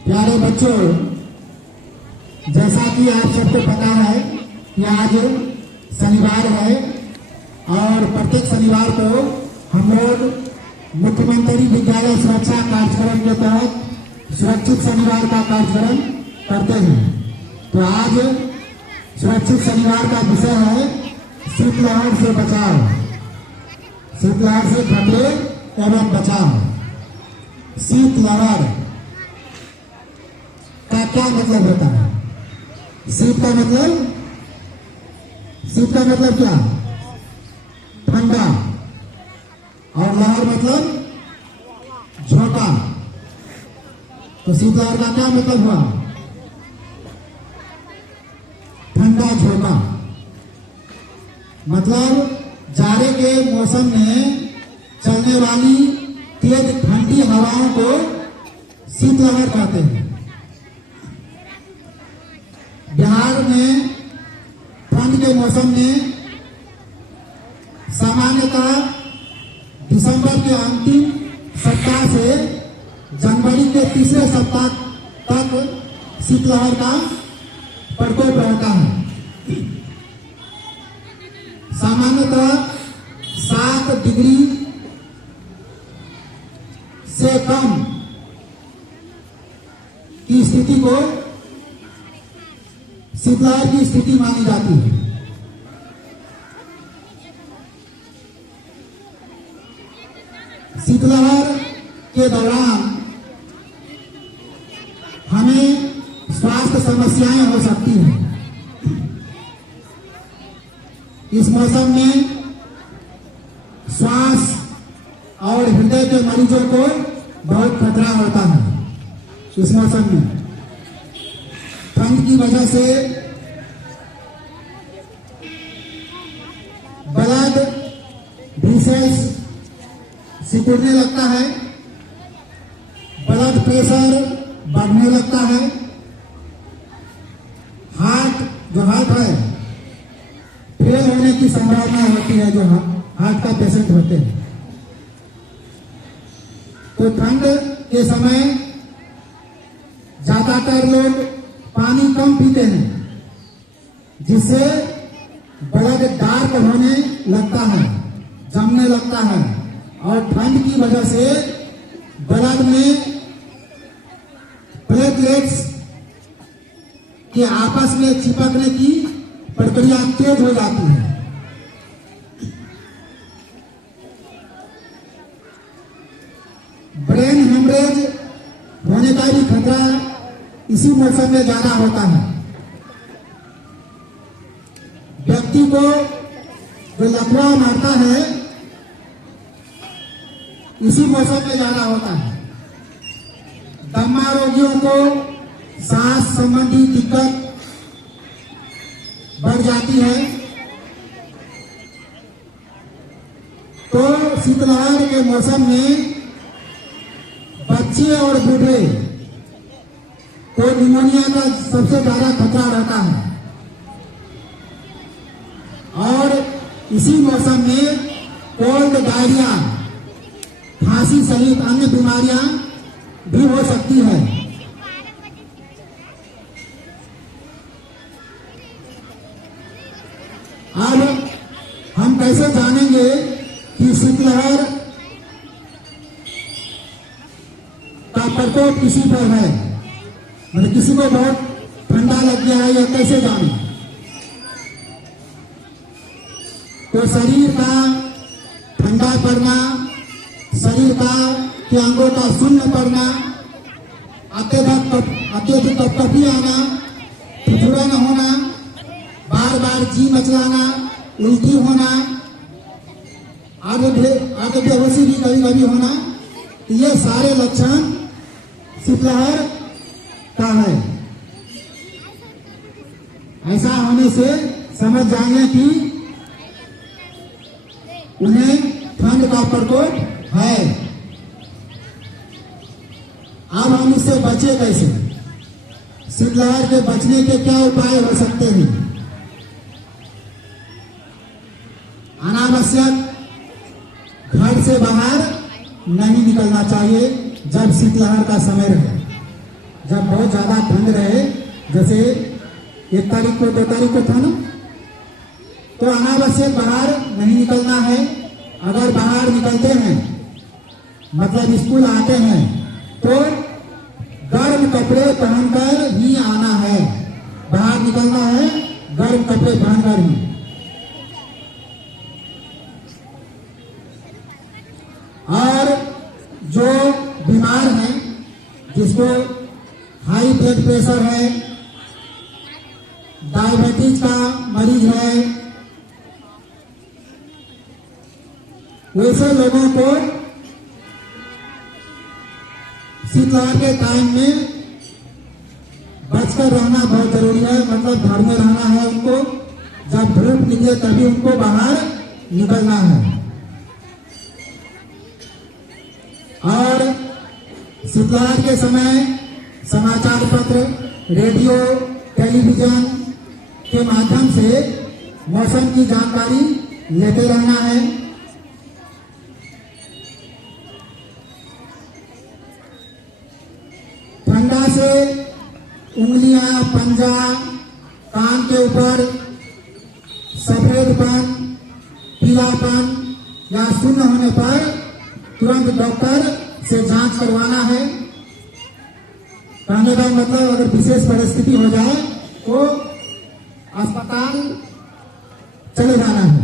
प्यारे बच्चों, जैसा कि आप सबको पता है कि आज शनिवार है और प्रत्येक शनिवार को हम लोग मुख्यमंत्री विद्यालय सुरक्षा कार्यक्रम के तहत सुरक्षित शनिवार का कार्यक्रम करते हैं। तो आज सुरक्षित शनिवार का विषय है शीतलहर से बचाव, शीतलहर से खतरे एवं बचाव। शीतलहर का क्या मतलब होता है? शीत का मतलब क्या? ठंडा। और लहर मतलब झोंका। तो शीतलहर का क्या मतलब हुआ? ठंडा झोंका। मतलब जाड़े के मौसम में चलने वाली तेज ठंडी हवाओं को शीतलहर कहते हैं। बिहार में ठंड के मौसम में सामान्यतः दिसंबर के अंतिम सप्ताह से जनवरी के तीसरे सप्ताह तक शीतलहर का प्रकोप रहता है। सामान्यतः 7 डिग्री से कम की स्थिति को शीतलहर की स्थिति मानी जाती है। शीतलहर के दौरान हमें स्वास्थ्य समस्याएं हो सकती हैं। इस मौसम में श्वास और हृदय के मरीजों को बहुत खतरा होता है। इस मौसम में ठंड की वजह से ब्लड वेसल्स सिकुड़ने लगता है, ब्लड प्रेशर बढ़ने लगता है, हार्ट है फेल होने की संभावना होती है जो हार्ट का पेशेंट होते हैं। तो ठंड के समय ज्यादातर लोग पानी कम पीते हैं, जिससे ब्लड डार्क होने लगता है, जमने लगता है और ठंड की वजह से ब्लड में प्लेटलेट्स के आपस में चिपकने की प्रक्रिया तेज हो जाती है। ब्रेन हेमरेज होने का भी खतरा इसी मौसम में ज्यादा होता है। व्यक्ति को जो लकवा मारता है इसी मौसम में ज्यादा होता है। दमा रोगियों को सांस संबंधी दिक्कत बढ़ जाती है। तो शीतलहर के मौसम में बच्चे और बूढ़े को निमोनिया का सबसे ज्यादा खतरा रहता है। और इसी मौसम में कोल्ड, डायरिया, खांसी सहित अन्य बीमारियां भी हो सकती है। अब हम कैसे जानेंगे कि शीतलहर का प्रकोप किसी पर है, मतलब किसी को बहुत ठंडा लग गया है, या कैसे जाने? तो शरीर का ठंडा पड़ना, शरीर के अंगों का शून्य पड़ना, अत्यधिक कपकपी आना, ठिठुरन होना, बार बार जी मचलाना, उल्टी होना, आगे बेहोशी भी कभी कभी होना, ये सारे लक्षण शीतलहर का है। ऐसा होने से समझ जाएंगे कि उन्हें ठंड का प्रकोप है। अब हम इससे बचे कैसे? शीतलहर के बचने के क्या उपाय हो सकते हैं? अनावश्यक घर से से बाहर नहीं निकलना चाहिए जब शीतलहर का समय रहे। जब बहुत ज्यादा ठंड रहे, जैसे 1 तारीख को 2 तारीख को था ना, तो अनावश्यक बाहर नहीं निकलना है। अगर बाहर निकलते हैं मतलब स्कूल आते हैं तो गर्म कपड़े पहनकर ही आना है। बाहर निकलना है गर्म कपड़े पहनकर ही। और जो बीमार हैं, जिसको हाई ब्लड प्रेशर है, डायबिटीज का मरीज है, वैसे लोगों को शीतलहर के टाइम में बचकर रहना बहुत जरूरी है। मतलब घर में रहना है उनको, जब धूप निकले तभी उनको बाहर निकलना है। और शीतलहर के समय समाचार पत्र, रेडियो, टेलीविजन के माध्यम से मौसम की जानकारी लेते रहना है। ठंडा से उंगलियां, पंजा, कान के ऊपर सफेदपन, पीलापन या शून्य होने पर तुरंत डॉक्टर से जांच करवाना है। कहने का मतलब अगर विशेष परिस्थिति हो जाए तो अस्पताल चले जाना है।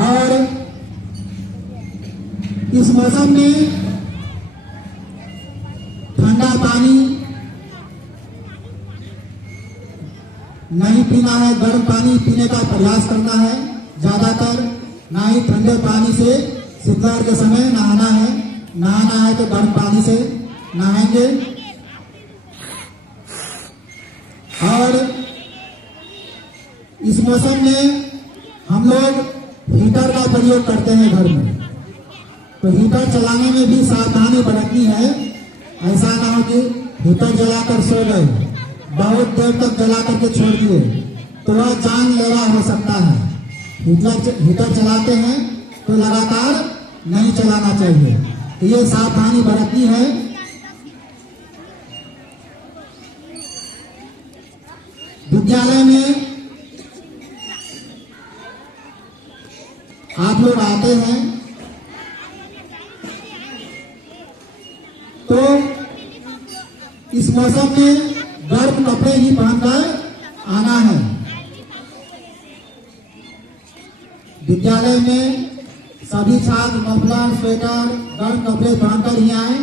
और इस मौसम में ठंडा पानी नहीं पीना है, गर्म पानी पीने का प्रयास करना है ज्यादातर। ना ही ठंडे पानी से शीतलहर के समय नहाना है। नहाना है तो गर्म पानी से नहाएंगे। और इस मौसम में हम लोग हीटर का प्रयोग करते हैं घर में, तो हीटर चलाने में भी सावधानी बरतनी है। ऐसा ना हो कि हीटर जलाकर सो गए, बहुत देर तक जला करके छोड़ दिए, तो वह जानलेवा हो सकता है। हीटर चलाते हैं तो लगातार नहीं चलाना चाहिए, तो ये सावधानी बरतनी है। विद्यालय में आप लोग आते हैं तो इस मौसम में गर्म कपड़े ही पहनकर आना है। विद्यालय में सभी छात्र मफलर, स्वेटर, गर्म कपड़े पहनकर ही आए।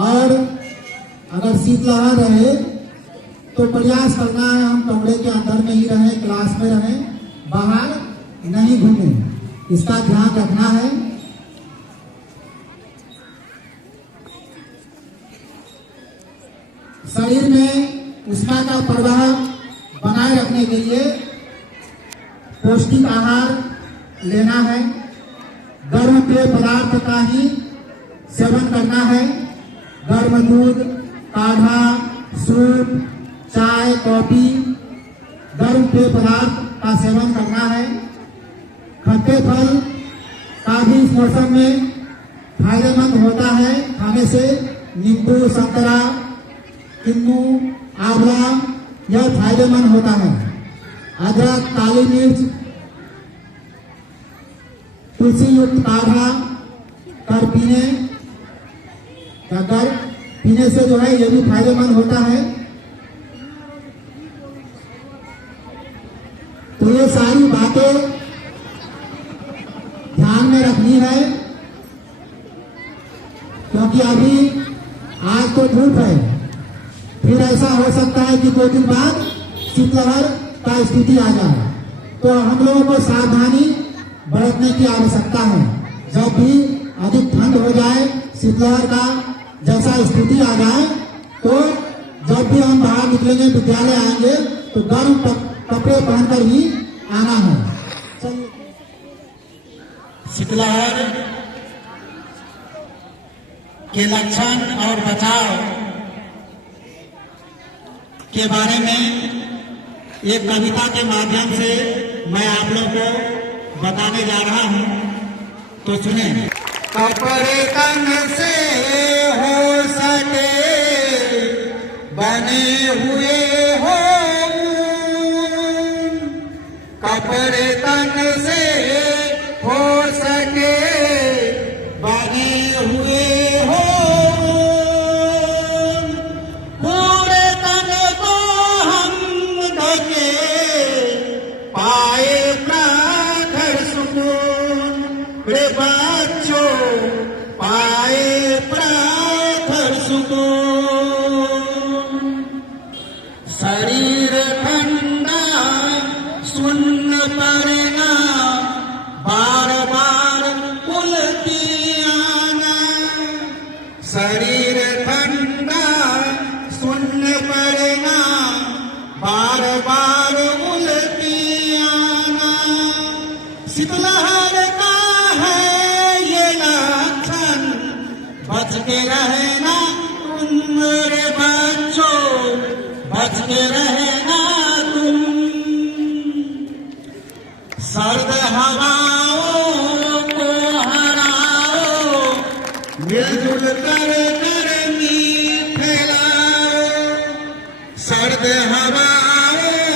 और अगर शीतलहर रहे तो प्रयास करना है हम कमरे के अंदर में ही रहें, क्लास में रहें, बाहर नहीं घूमें, इसका ध्यान रखना है। शरीर में उष्मा का प्रवाह बनाए रखने के लिए पौष्टिक आहार लेना है। गर्म पेय पदार्थ का ही सेवन करना है। गर्म दूध, काढ़ा, सूप, चाय, कॉफी, गर्म पेय पदार्थ का सेवन करना है। खट्टे फल का भी इस मौसम में फायदेमंद होता है खाने से। नींबू, संतरा, किन्नू, आंवला यह फायदेमंद होता है। अदरक, काली मिर्च, तुलसी युक्त काढ़ा कर पीने से जो है ये भी फायदेमंद होता है। तो ये सारी बातें ध्यान में रखनी है, क्योंकि अभी आज तो धूप है, फिर ऐसा हो सकता है कि 2 दिन बाद शीतलहर का स्थिति आ जाए। तो हम लोगों को सावधानी बरतने की आवश्यकता है। जब भी अधिक ठंड हो जाए, शीतलहर का जैसा स्थिति आ जाए, तो जब भी हम बाहर निकलेंगे, विद्यालय आएंगे, तो गर्म कपड़े पहनकर ही आना है। शीतलहर के लक्षण और बचाव के बारे में एक कविता के माध्यम से मैं आप लोगों को बताने जा रहा हूँ, तो सुने। कपड़े तन से हो सके बने हुए हो, कपड़े तन से हो सके बने हुए हो, पूरे तन को हम ढके पाए प्रखर सुकून, रे बच्चों पाए प्रखर सुकून। शरीर ठंडा सुन्न पड़ेगा, बार बार उल्टी आना। शरीर ठंडा सुन्न पड़ेगा, बार बार उल्टी आना। शीतलहर का है ये लक्षण, बच के रहना तुम रे बच्चों, बच के रहना तुम। सर्द हवाओं को हराओ, मिलजुल कर गर्मी फैलाओ। सर्द हवाओं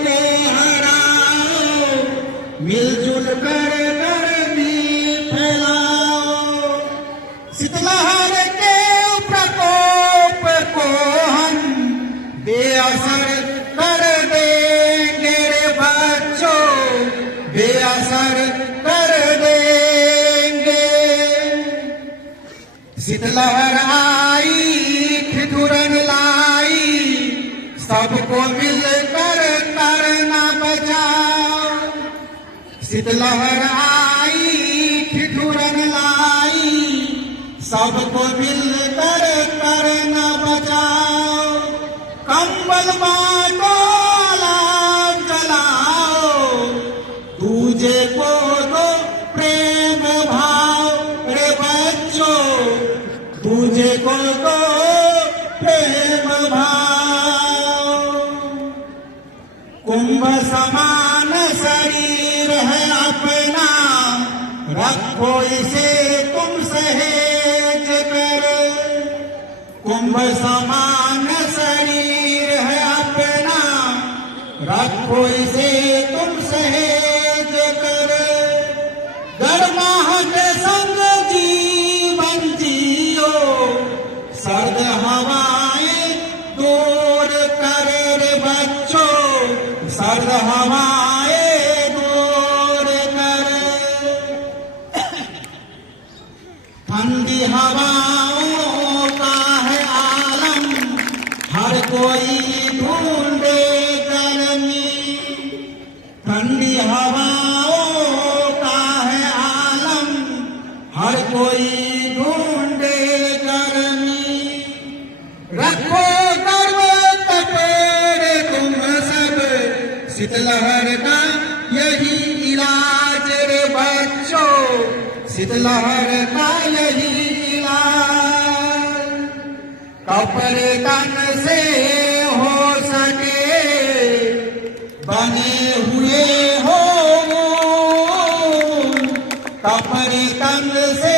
को हराओ, मिलजुल कर गर्मी फैलाओ। शीतलहर के प्रकोप को हम बेअसर कर देंगे रे बच्चों, बेअसर कर देंगे। शीतलहर आई ठिठुरन लाई, सबको मिलकर करना बचाओ। शीतलहर आई ठिठुरन लाई, सबको मिलकर करना बचाओ। कंबल बांटो अलाव जलाओ, दूजे को दो प्रेम भाव रे बच्चों, दूजे को दो प्रेम भाव। कुंभ समान शरीर है अपना, रखो इसे तुम सहेज कर। कुंभ समान शरीर है अपना, रखो इसे तुम सहेज कर। गर्माह के संग जीवन जियो, सर्द हवाएं दूर कर रे बच्चों, सर्द हवाएं दूर कर। ठंडी हवाओं का है आलम, हर कोई ढूंढे गर्मी। ठंडी हवाओं का है आलम, हर कोई ढूंढे गर्मी। रखो गर्व कपड़े तुम सब, शीतलहर का यही इलाज रे बच्चों, शीतलहर का यही इलाज। कपड़े तन से हो सके बने हुए हो, कपड़े तन से